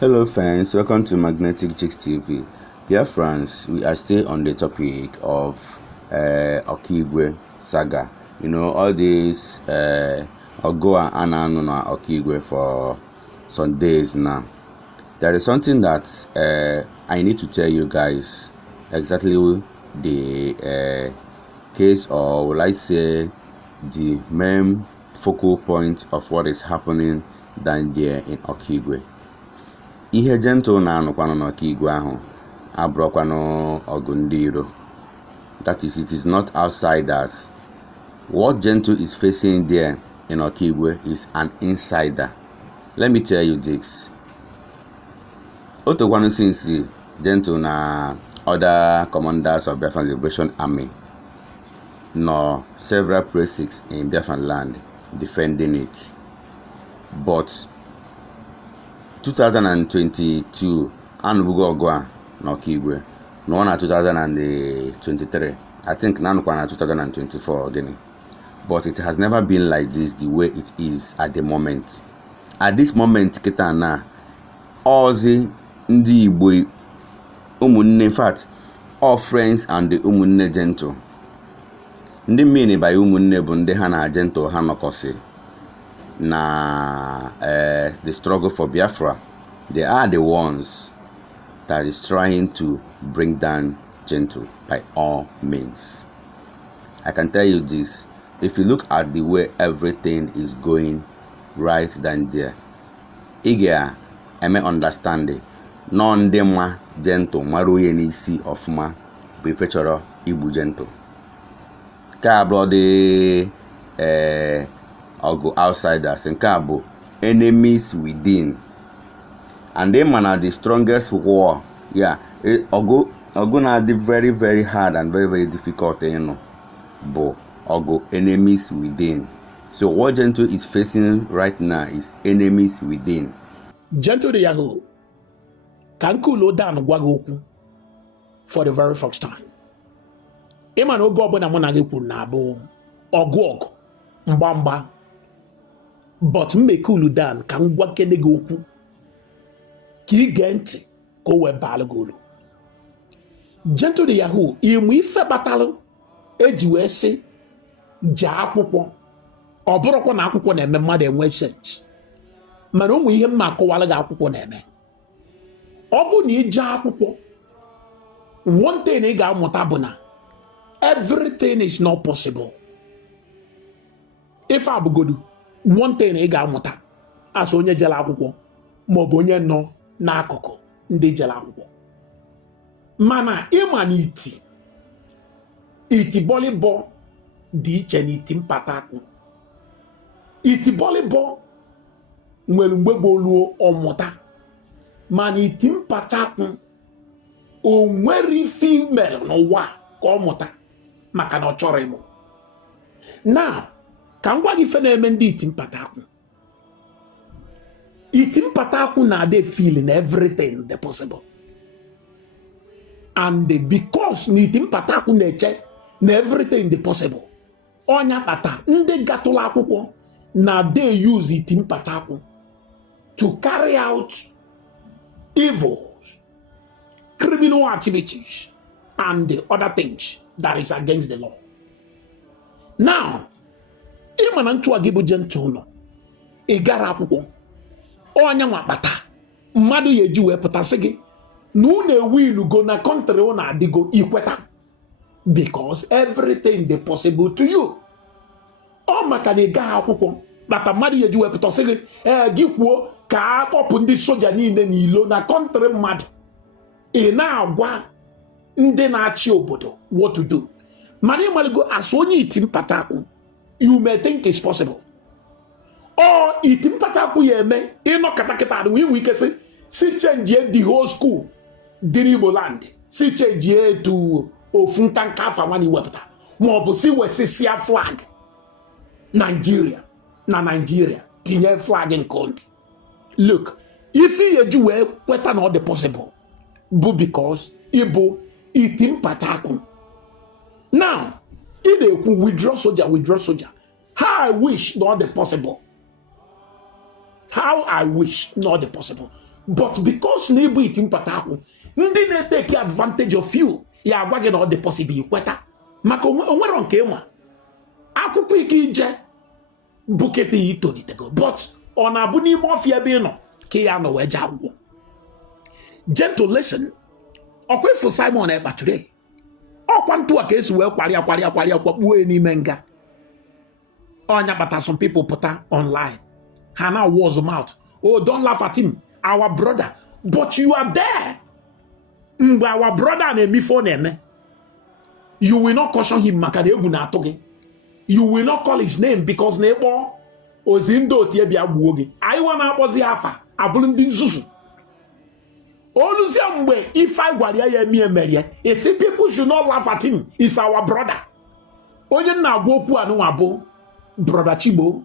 Hello friends, welcome to Magnetic Chicks TV. Biafrans, we are still on the topic of Okigwe saga. You know, all this Ogo and Ananu na Okigwe for some days now. There is something that I need to tell you guys exactly the case, or will I say the main focal point of what is happening down there in Okigwe. Ihe gentle na anụkwanụ n'Ọkigwe ahụ abụrụkwanụ ọgụ ndị iro. That is, it is not outsiders. What gentle is facing there in Okigwe is an insider. Let me tell you this. Otokwanụ since gentle na other commanders of Biafran Liberation Army no several precincts in Biafran land defending it. But 2022 Anubugo Ogwa n'Ọkigwe no na 2023, I think nanukwa na 2024 gini. But it has never been like this, the way it is at the moment. At this moment kita na ozi ndị Igbo ụmụnne, in fact all friends and the ụmụnne gentle. Ndị mean by ụmụnne bụ ndị ha na gentle ha nọkọsị na the struggle for Biafra. They are the ones that is trying to bring down gentle by all means. I can tell you this, if you look at the way everything is going right down there, Iga I may understand it. Non dema gentle maruye n'isi ofuma prefecture Igbo gentle. Ka bloody or go outsiders and Kabo enemies within, and them are the strongest war. Yeah, Ogo na the very hard and very difficult, you know. But Ogo enemies within. So what Gentle is facing right now is enemies within. Gentle the Yahoo can cool down Wagoku for the very first time. Eman Ogo na Monagipu Nabo Ogog Mbamba. But mmekulu dan ka ngwa kene gị okwu ka ị gee ntị ka o wee baalụ gị uru. Gentle the Yahoo ịmụ ife batalụ eji wee sị jee akwụkwọ. Ọ bụrụkwa na akwụkwọ na-eme mmadụ enwe sense, mana ụmụ ihe mma akọwalụ gị akwụkwọ na-eme. Ọ bụ na ije akwụkwọ, one thing ị ga-amụta bụ na everything is not possible. Ife abụgodu one thing ị ga-amụta as onye jere akwụkwọ ma ọ bụ onye nọ n'akụkụ ndị jere akwụkwọ. Mana ịma na iti volleyball dị iche na iti mpata akụ. Iti volleyball nwere mgbe gboluo ọmụta, mana iti mpata akụ o nwere female n'ụwa ka ọ mụta maka na ọ chọrọ ịmụ. Now ka ngwa gị fe na-eme ndị iti mpata akụ. Iti mpata akụ na-ade feeling everything the possible, and because na iti mpata akụ na-eche na everything the possible, onya kpata ndị gatụrụ akwụkwọ na they use iti mpata akụ to carry out evils, criminal activities and the other things that is against the law. Now ịma na ntụ agị bụ Gentle nọ ị gara akwụkwọ, onye nwa kpata mmadụ ya eji wee pụtasị gị na unu ewilugo na kọntrị unu adịgo ikweta, because everything dị possible to you. Ọ maka na ị gaghị akwụkwọ kpata mmadụ ya eji wee pụtasị gị gị kwuo ka akpọpụ ndị soja niile n'ilo na kọntrị mmadụ. Ị na-agwa ndị na-achị obodo what to do. Mana ịmaligo as onye iti mpata akụ, you may think it's possible. Or iti mpata akụ ya eme ịnọ katakịta adị wee ike si change the whole school dịrị Igbo land, si change to ofu nkanka afa nwanne wepụta, ma ọ bụ si wesisia flag Nigeria na Nigeria tinye flag nke onye. Look, if you eji wee kweta na ọ dị possible bụ because ịbụ iti mpata akụ. Now if they could withdraw soldier. How I wish not the possible. How I wish not the possible. but because na ibu iti mpata akwụ ndị na-eteki advantage of you ya agwa gị na ọ dị possible ikweta maka onwere nke ịma akwụkwọ ike ije bukete ya itolitego but ọ na-abụ n'ime ọfịa ebe ị nọ ka ya nọ wee jee akwụkwọ. Gentle listen, ọkwa ịfụ Simon Ekpa today ọkwa ntụ a ka esi wee kwarịa kwakpuo n'ime nga ọnya kpata some people pụta online ha na wars mouth, oh don't laugh at him, our brother, but you are there mgbe our brother na-eme ife ọ na-eme, you will not caution him maka na egwu na-atụ gị, you will not call his name because na ịkpọ ozi ndị otie bịa gbuo gị. Anyị nwa na-akpọzi afa abụrụ ndị nzuzu oluzie mgbe ife anyị gwara ya emerie esi people should not laugh at him, is our brother. Onye na-agwa okwu anụnwa bụ brother Chigbo,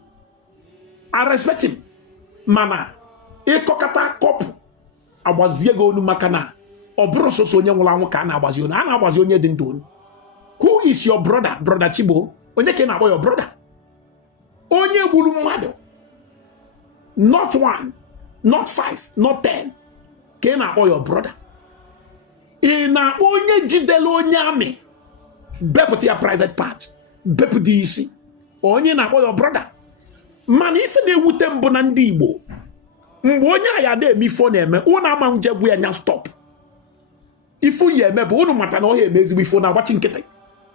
I respect him, mana ịkọkọta kọpụ agbazie gị onu maka na ọ bụrụ sọsọ onye nwụrụ anwụ ka a na-agbazi onu, a na-agbazi onye dị ndụ onu. Who is your brother, brother Chigbo? Onye ka ị na-akpọ your brother? Onye gburu mmadụ, not 1, not 5, not 10, ka ị na-akpọ your brother. Ị na-akpọ onye jidere onye amị bepụta ya private part, bepụta isi, onye na-akpọ your brother. Mana ife na-ewute mbụ na ndị Igbo, mgbe onye a ya da eme ife ọ na-eme unu ama njegwu ya nya stop ifu ya eme bụ unu mata na ọ ya eme ezigbo ife na-agbachi nkịtị.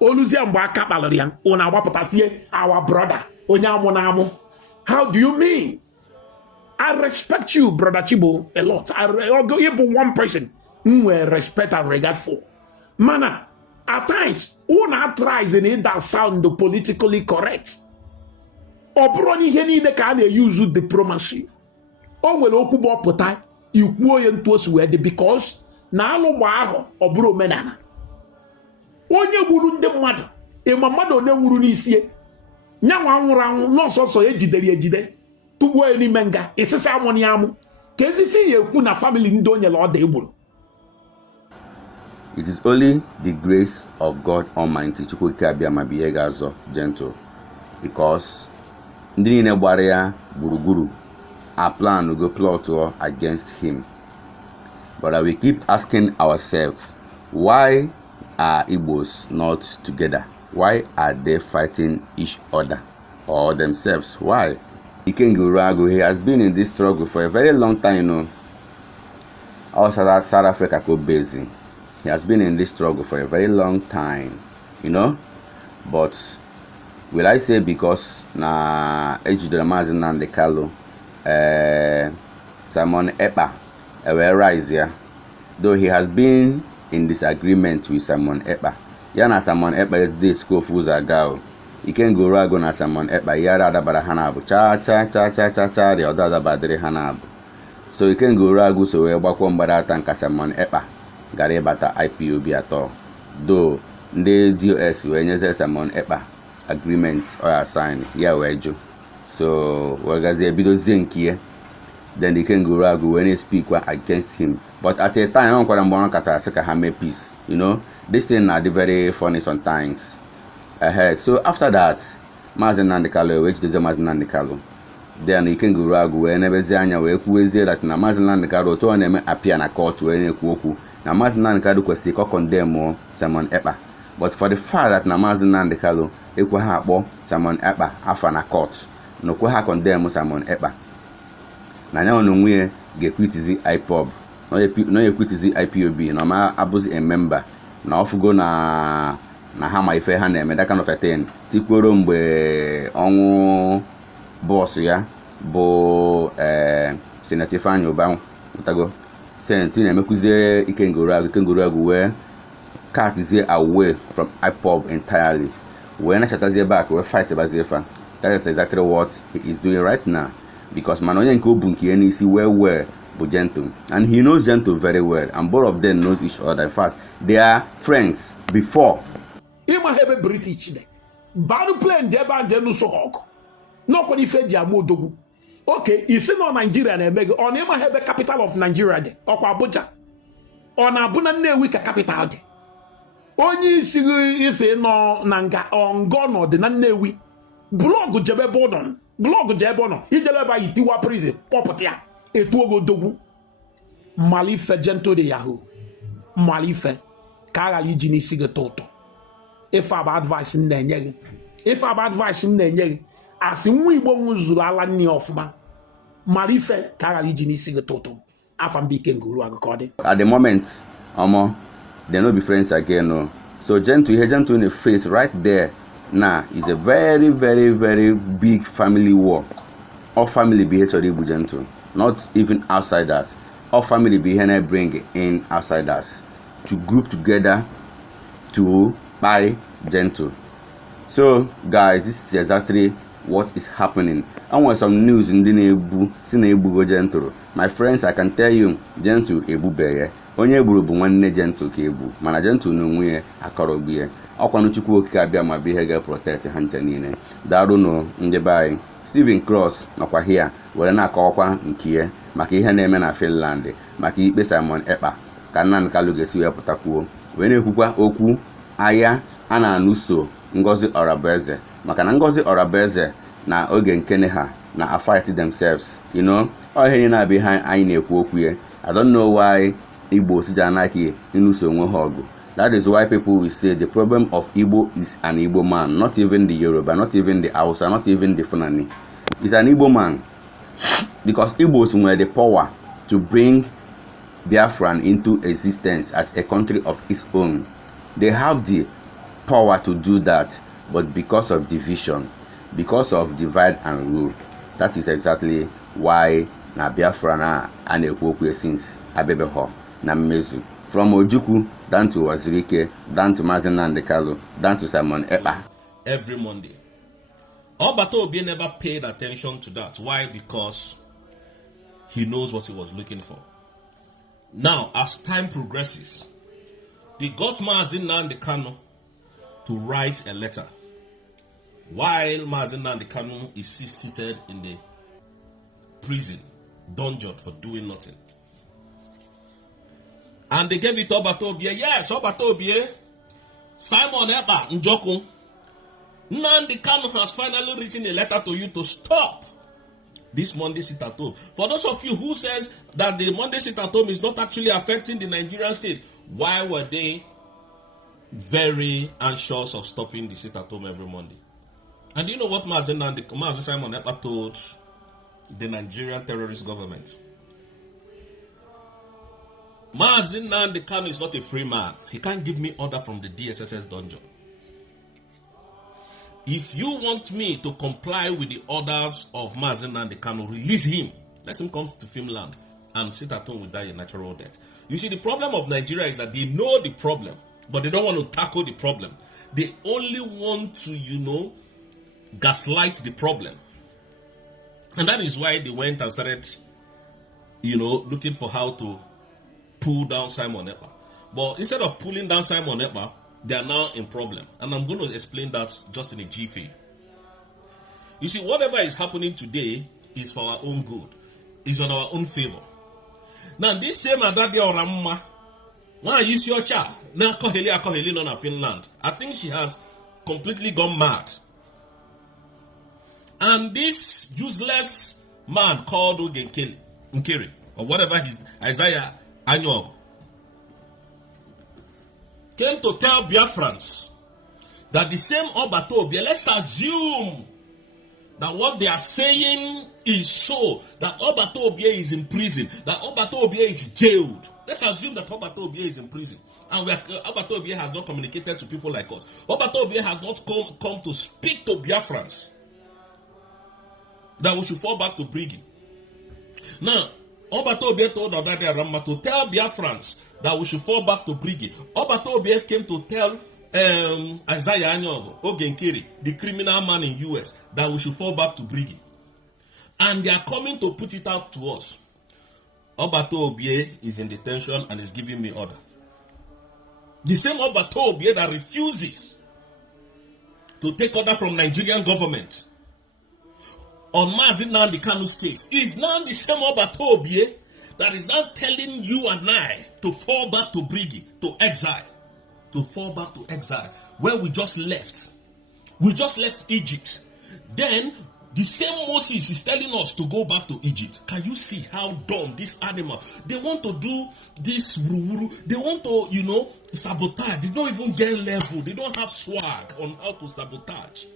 Oluzie mgbe aka kpalụrụ ya unu agbapụta tie our brother, onye amụ na amụ. How do you mean? I respect you, brother Chigbo, a lot. Ịbụ one person nwere respect and regard for. Mana at times unu tries in that sound politically correct. Ọ bụrụ na ihe niile ka a na-use diplomacy. O nwere okwu bụ ọpụta ikwuo ya ntu osi wee dị because na alụgba ahụ ọ bụrụ omenala. Onye gburu ndị mmadụ ịma mmadụ onye nwụrụ n'isi nyanwa nwụrụ anwụ n'ọsọsọ ejidere ejide tugbuo ya n'ime nga isisi amụ ya amụ ka ezifi ya ekwu na family ndị onye la ọ dị egburu. It is only the grace of God Almighty Chukwuka Abịama bụ ihe ga-azọ Gentle, because ndị niile gbara ya gburugburu our plan to go plot against him. But we keep asking ourselves, why are Igbos not together? Why are they fighting each other or themselves? Why? Ikenga Uruagu, he has been in this struggle for a very long time, you know. Also, South Africa co-basing. He has been in this struggle for a very long time, you know. But will I say because na ejidere Maazị Nnamdi Kalu Simon Ekpa will rise here, though he has been in disagreement with Simon Ekpa. Yana Simon Ekpa is this Kofu's ago. Ikenga Uruagu na Simon Ekpa yara adabara hanabu cha the other badere hanabu. So Ikenga Uruagu so we gbakwo mgbadata nka Simon Ekpa gara ịbata IPOB atọ, though ndị DOS wee nyeze Simon Ekpa agreement or sign ya wee jụ. So wagazi ebidozie nke then Ikenga Uruagu when they speak against him. But at a time on kwara kata seka ha make peace, you know. This thing are very funny sometimes. So after that, Maazị Nnamdi Kalu which the Maazị Nnamdi Kalu, then Ikenga Uruagu wee nebezi anya wee kwuezie that na Maazị Nnamdi Kalu otu ọ na-eme appear na court wee na-ekwu okwu na Maazị Nnamdi Kalu kwesịrị ka condemn Simon Ekpa. But for the fact that na Maazị Nnamdi Kalu ekwe ha akpọ Simon Ekpa afa na court, na okwe ha condemn Simon Ekpa, na nya onwe ya ga-ekwitizi IPOB, na ekwitizi IPOB, na ma abụzi a member, na ofugo na ha ma ife ha na-eme, that kind of a thing. Tikworo mgbe ọnwụ boss ya bụ Senator Ifeanyi Ubah utago Senator na-emekuzie Ikenga Uruagu wee cutizie away from IPOB entirely, wee na-achatazie back wee fight bazie fa. That is exactly what he is doing right now, because man onye nke obu nke n'isi well bụ Gentle, and he knows Gentle very well, and both of them know each other. In fact, they are friends before. Ima hebe British de banu plane deba nje nuso hok no kwani feji agba odogwu. Okay, isi no Nigeria na emege on ima hebe capital of Nigeria de okwa Abuja, ona abuna Nnewi ka capital de. Onye isi no na nga ongono de na Nnewi blog jebe bodon blog jebe no ijele ba itiwa prison popoti ya etu ogo odogwu. malife gentle de yahoo malife ka ghara iji n'isi gị tụtụ ife abụ advice m na-enye gị ife abụ advice m na-enye gị asị nwa Igbo nwụzuru ala nni ọfụma malife ka ghara iji n'isi gị tụtụ afa mba Ikenga Uruagu ka ọ dị. At the moment, they no be friends again. No. So gentle in the face right there now is a very, very, very big family war. All family be here to gentle, not even outsiders. All family be here bring in outsiders to group together to buy gentle. So guys, this is exactly what is happening. I want some news in the Nebu gentle. My friends, I can tell you, gentle ebu beye. Onye eburu bụ nwanne gentle ka ebu, mana gentle n'onwe ya akọrọbie. Ọkwanụ Chukwu okike abịa ma bụ ihe ga-protect ha nche niile. Daarụ nụ ndị be anyị. Stephen Cross nọkwa here were na-akọwakwa nke ya maka ihe na-eme na Finland, maka ikpe Simon Ekpa ka Nnamdi Kanu ga-esi wee pụtakwuo. Wee na-ekwukwa okwu agha a na-anụso Ngozi Orabueze, maka na Ngozi Orabueze na oge nkene ha na fight themselves, you know. All ihe na-abịa ha anyị na-ekwu okwu ya. I don't know why Igbo sijanaki inuso onwe ha ọgụ. That is why people will say the problem of Igbo is an Igbo man, not even the Yoruba, not even the Hausa, not even the Fulani. It's an Igbo man. Because Igbos were the power to bring Biafran into existence as a country of its own. They have the power to do that, but because of division, because of divide and rule, that is exactly why na Biafra na anekwu since abebeho na mmezu. From Ojukwu down to Wazirike, down to Nnamdi Kanu, down to Simon Ekpa. Every Monday. Obato Obi never paid attention to that. Why? Because he knows what he was looking for. Now, as time progresses, they got Nnamdi Kanu to write a letter while Nnamdi Kanu is seated in the prison dungeon for doing nothing. And they gave it to Obato Obi. Yes, Obato Obi. Simon Ekpa Njoku. Nnamdi Kanu has finally written a letter to you to stop this Monday sit at home. For those of you who says that the Monday sit at home is not actually affecting the Nigerian state, why were they very anxious of stopping the sit at home every Monday? And do you know what Mazi Simon Ekpa told the Nigerian terrorist government? Nnamdi Kanu is not a free man. He can't give me order from the DSSS dungeon. If you want me to comply with the orders of Nnamdi Kanu, release him. Let him come to Finland and sit at home with that natural death. You see, the problem of Nigeria is that they know the problem, but they don't want to tackle the problem. They only want to, gaslight the problem. And that is why they went and started, looking for how to pull down Simon Ekpa. But instead of pulling down Simon Ekpa, they are now in problem. And I'm going to explain that just in a jiffy. You see, whatever is happening today is for our own good. It's on our own favor. Now, this same Adade Oramma, now you see your child, now Akoheli on Finland. I think she has completely gone mad. And this useless man called Nkiri, or whatever his Isaiah Anyog, came to tell Biafrans that the same Obato Obi, let's assume that what they are saying is so, that Obato Obi is in prison, that Obato Obi is jailed. Let's assume that Obato Obi is in prison. And Obato Obi has not communicated to people like us. Obato Obi has not come to speak to Biafrans that we should fall back to Brigi. Now, Obato Obi told Odade Aramma to tell Biafrans that we should fall back to Brigi. Obato Obi came to tell Isaiah Anyogo, Ogenkiri, the criminal man in US, that we should fall back to Brigi. And they are coming to put it out to us. Obato Obi is in detention and is giving me order. The same Obato Obi that refuses to take order from Nigerian government on Nnamdi Kanu's case is now the same Obato Obi that is now telling you and I to fall back to Brigi, to exile. To fall back to exile, where we just left. We just left Egypt. Then The same Moses is telling us to go back to Egypt. Can you see how dumb this animal? They want to do this wuru. They want to, sabotage. They don't even get level. They don't have swag on how to sabotage.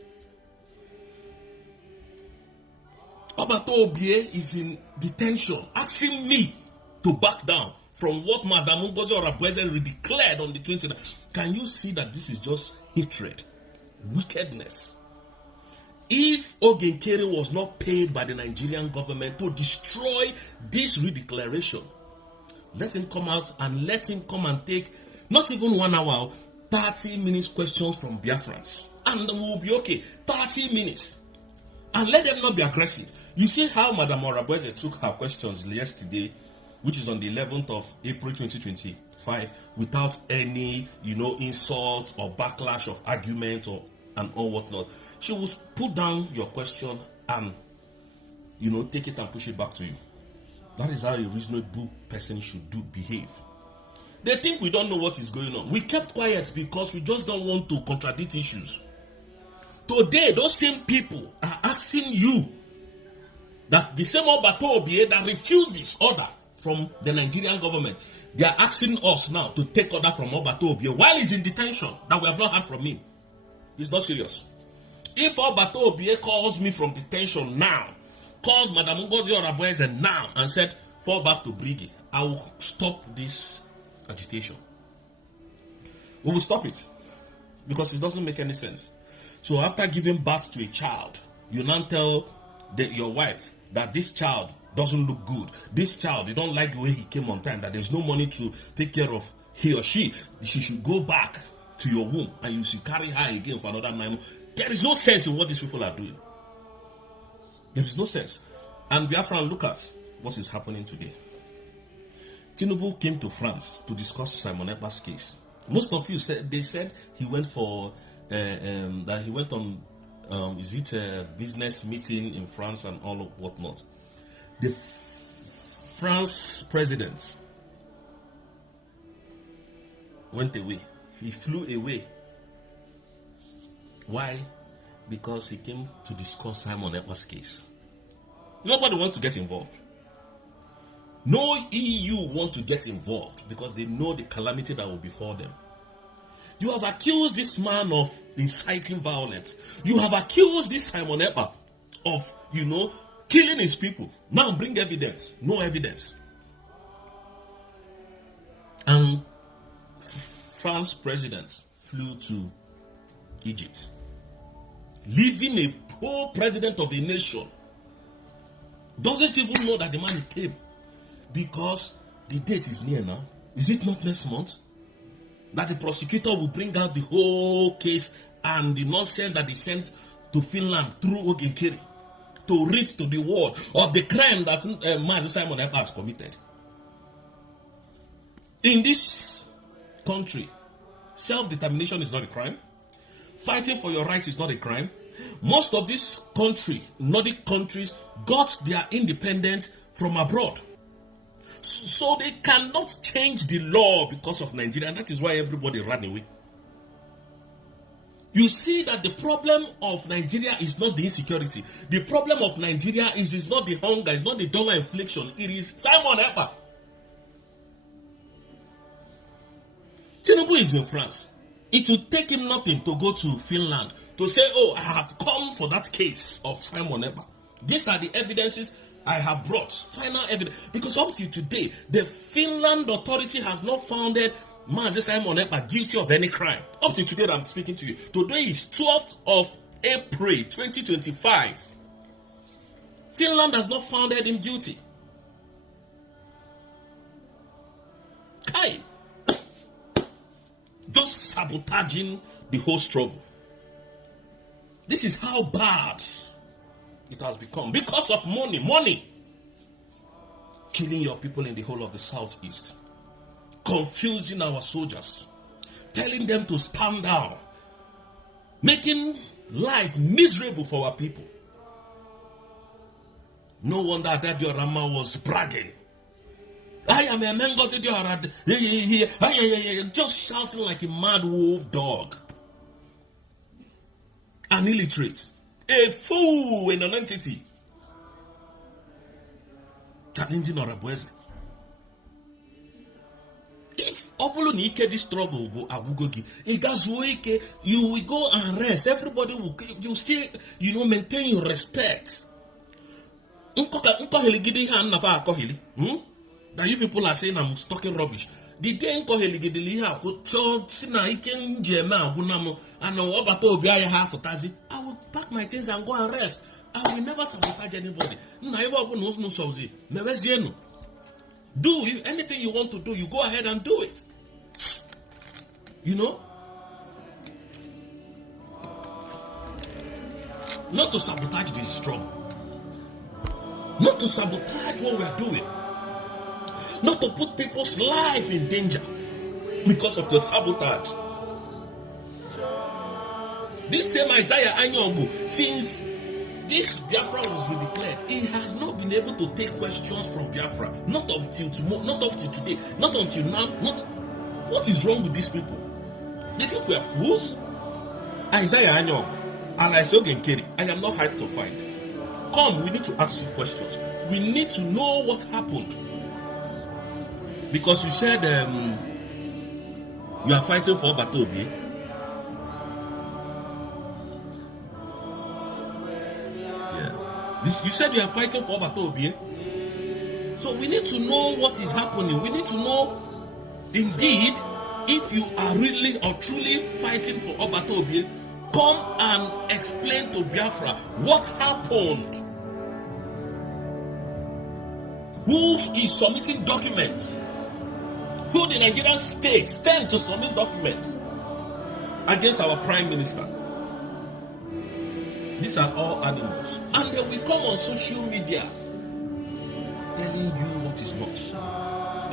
Obato Obie is in detention, asking me to back down from what Madam Ngozi Orabueze declared on the 29th. Can you see that this is just hatred, wickedness? If Ogenkere was not paid by the Nigerian government to destroy this redeclaration, let him come out and let him come and take not even 1 hour, 30 minutes questions from Biafrans. And we'll be okay. 30 minutes. And let them not be aggressive. You see how Madam Orabueze took her questions yesterday, which is on the 11th of April 2025, without any, insult or backlash of argument and all whatnot. She will put down your question and, take it and push it back to you. That is how a reasonable person should behave. They think we don't know what is going on. We kept quiet because we just don't want to contradict issues. Today, those same people are asking you that the same Obato Obie that refuses order from the Nigerian government, they are asking us now to take order from Obato Obie while he's in detention that we have not heard from him. It's not serious. If Obato Obie calls me from detention now, calls Madam Ngozi Orabueze now and said, fall back to Brigi, I will stop this agitation. We will stop it because it doesn't make any sense. So after giving birth to a child, you now tell your wife that this child doesn't look good. This child, you don't like the way he came on time, that there's no money to take care of he or she. She should go back to your womb and you should carry her again for another 9 months. There is no sense in what these people are doing. There is no sense. And Biafran, look at what is happening today. Tinubu came to France to discuss Simon Ekpa's case. Most of you said he went for that he went on a business meeting in France and all of whatnot. The France president went away. He flew away. Why? Because he came to discuss Simon Ekpa's case. Nobody wants to get involved. No EU want to get involved because they know the calamity that will befall them. You have accused this man of inciting violence. You have accused this Simon Ekpa of, killing his people. Now bring evidence. No evidence. And France president flew to Egypt, leaving a poor president of a nation. Doesn't even know that the man came because the date is near now. Is it not next month? That the prosecutor will bring out the whole case and the nonsense that they sent to Finland through Ogenkere to read to the world of the crime that Mazi Simon Ekpa has committed. In this country, self-determination is not a crime. Fighting for your rights is not a crime. Most of this country, Nordic countries, got their independence from abroad. So they cannot change the law because of Nigeria, and that is why everybody ran away. You see that the problem of Nigeria is not the insecurity. The problem of Nigeria is not the hunger, it's not the dollar inflation. It is Simon Ekpa. Tinubu is in France. It will take him nothing to go to Finland to say, oh, I have come for that case of Simon Ekpa. These are the evidences I have brought. Final evidence. Because up to today, the Finland authority has not founded Mazi Simon Ekpa guilty of any crime. Up to today that I'm speaking to you. Today is 12th of April 2025. Finland has not founded him guilty. Kai. Just sabotaging the whole struggle. This is how bad it has become because of money. Killing your people in the whole of the southeast, confusing our soldiers, telling them to stand down, making life miserable for our people. No wonder that Diorama was bragging. I am a Ngozi Diorama, just shouting like a mad wolf dog. An illiterate, A fool in an entity. Challenging Orabueze. If Obulu Nike this struggle go abugogi, you will go and rest. Everybody will you still maintain your respect. That you people are saying I'm talking rubbish. The day I will pack my things and go and rest. I will never sabotage anybody. Do anything you want to do, you go ahead and do it. Not to sabotage this struggle. Not to sabotage what we are doing. Not to put people's life in danger because of the sabotage. This same Isaiah Anyogu, since this Biafra was redeclared, he has not been able to take questions from Biafra. Not until tomorrow, not up to today, not until now. What is wrong with these people? They think we are fools? Isaiah Anyogu, and I say Genkeri, I am not hard to find. Come, we need to ask you questions. We need to know what happened. Because you said you are fighting for Batobi. Yeah. You said you are fighting for Batobi. So we need to know what is happening. We need to know, indeed, if you are really or truly fighting for Obatobi, come and explain to Biafra what happened. Who is submitting documents? Who the Nigerian state stand to submit documents against our prime minister? These are all animals. And they will come on social media telling you what is not,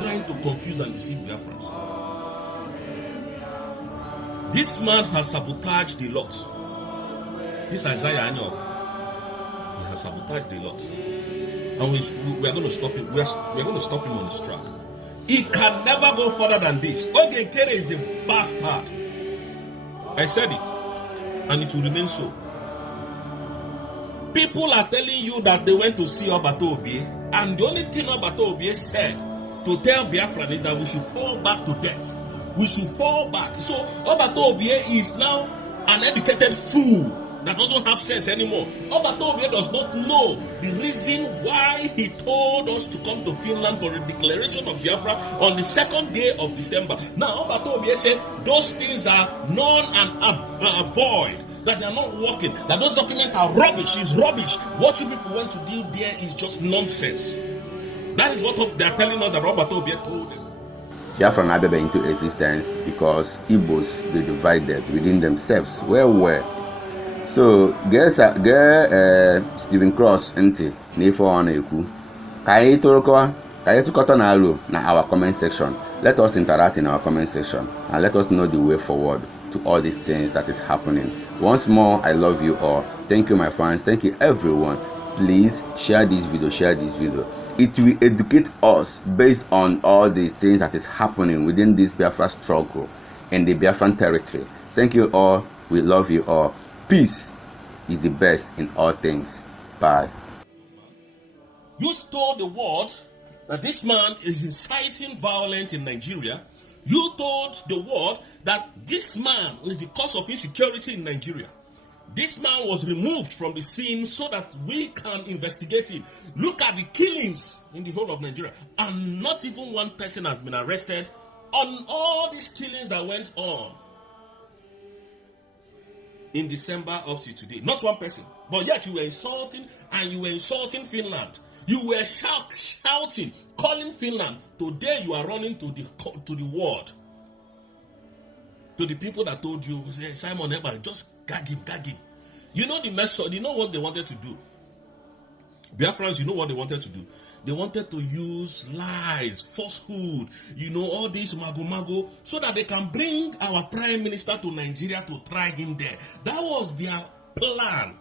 trying to confuse and deceive Biafrans. This man has sabotaged the lot. This Isaiah Anyog, he has sabotaged the lot. And we are going to stop him. We are going to stop him on his track. He can never go further than this. Ogenkere is a bastard. I said it, and it will remain so. People are telling you that they went to see Obato Obie, and the only thing Obato Obie said to tell Biafran is that we should fall back to death. We should fall back. So Obato Obie is now an educated fool that doesn't have sense anymore. Obato Obie does not know the reason why he told us to come to Finland for a declaration of Biafra on the 2nd day of December. Now Obato Obie said those things are null and void, that they are not working, that those documents are rubbish. It's rubbish. What you people want to do there is just nonsense. That is what they are telling us that Obato Obie told them. Biafra never came into existence because Igbos, they divided within themselves. Where? So, Stephen Cross ntị n'ife ọ na-ekwu ka anyị tụkọta na alo na our comment section. Let us interact in our comment section and let us know the way forward to all these things that is happening. Once more, I love you all. Thank you, my fans. Thank you, everyone. Please share this video. It will educate us based on all these things that is happening within this Biafra struggle in the Biafran territory. Thank you all. We love you all. Peace is the best in all things. Bye. You told the world that this man is inciting violence in Nigeria. You told the world that this man is the cause of insecurity in Nigeria. This man was removed from the scene so that we can investigate him. Look at the killings in the whole of Nigeria. And not even one person has been arrested on all these killings that went on in December up to today. Not one person. But yet you were insulting, and you were insulting Finland. You were shouting, calling Finland. Today you are running to the world. To the people that told you, Simon Eber, just gag him. You know the method, you know what they wanted to do. Biafrans, you know what they wanted to do. They wanted to use lies, falsehood, all this mago, so that they can bring our prime minister to Nigeria to try him there. That was their plan.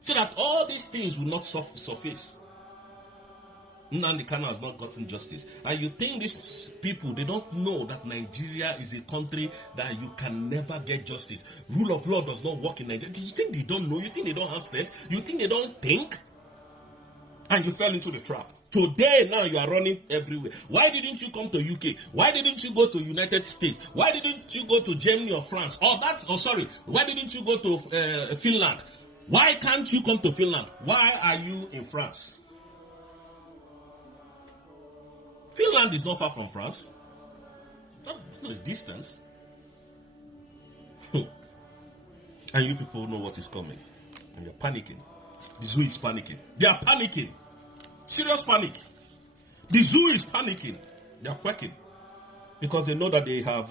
So that all these things will not surface. Nnamdi Kanu has not gotten justice. And you think these people, they don't know that Nigeria is a country that you can never get justice. Rule of law does not work in Nigeria. Do you think they don't know? You think they don't have sense? You think they don't think? And you fell into the trap. Today, now you are running everywhere. Why didn't you come to UK? Why didn't you go to United States? Why didn't you go to Germany or France? Why didn't you go to Finland? Why can't you come to Finland? Why are you in France? Finland is not far from France. It's not a distance. And you people know what is coming. And you're panicking. The zoo is panicking. They are panicking. Serious panic. The zoo is panicking. They are quacking. Because they know that they have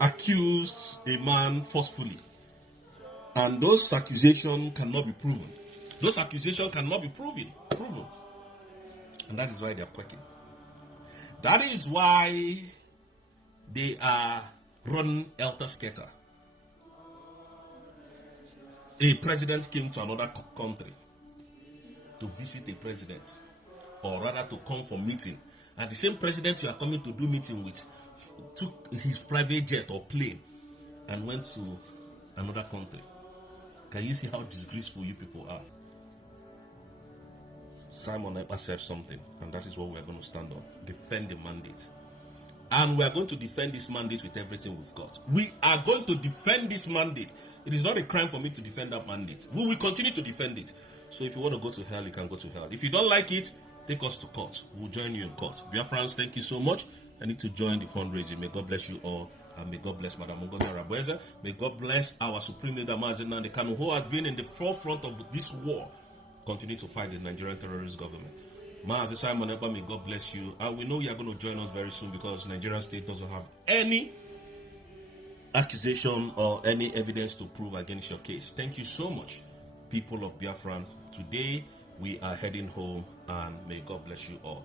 accused a man forcefully. And those accusations cannot be proven. Those accusations cannot be proven. And that is why they are quacking. That is why they are running helter-skelter. A president came to another country to visit a president, or rather to come for meeting. And the same president you are coming to do meeting with took his private jet or plane and went to another country. Can you see how disgraceful you people are? Simon Ekpa said something, and that is what we are going to stand on. Defend the mandate. And we are going to defend this mandate with everything we've got. We are going to defend this mandate. It is not a crime for me to defend that mandate. We will continue to defend it. So if you want to go to hell, you can go to hell. If you don't like it, take us to court. We'll join you in court. Biafrans, thank you so much. I need to join the fundraising. May God bless you all. And may God bless Madam Ngozi Arabweze. May God bless our Supreme Leader Mazi Nnamdi Kanu, who has been in the forefront of this war. Continue to fight the Nigerian terrorist government. Mazi Simon Ekpa, may God bless you. And we know you are going to join us very soon, because Nigerian state doesn't have any accusation or any evidence to prove against your case. Thank you so much, people of Biafran. Today we are heading home, and may God bless you all.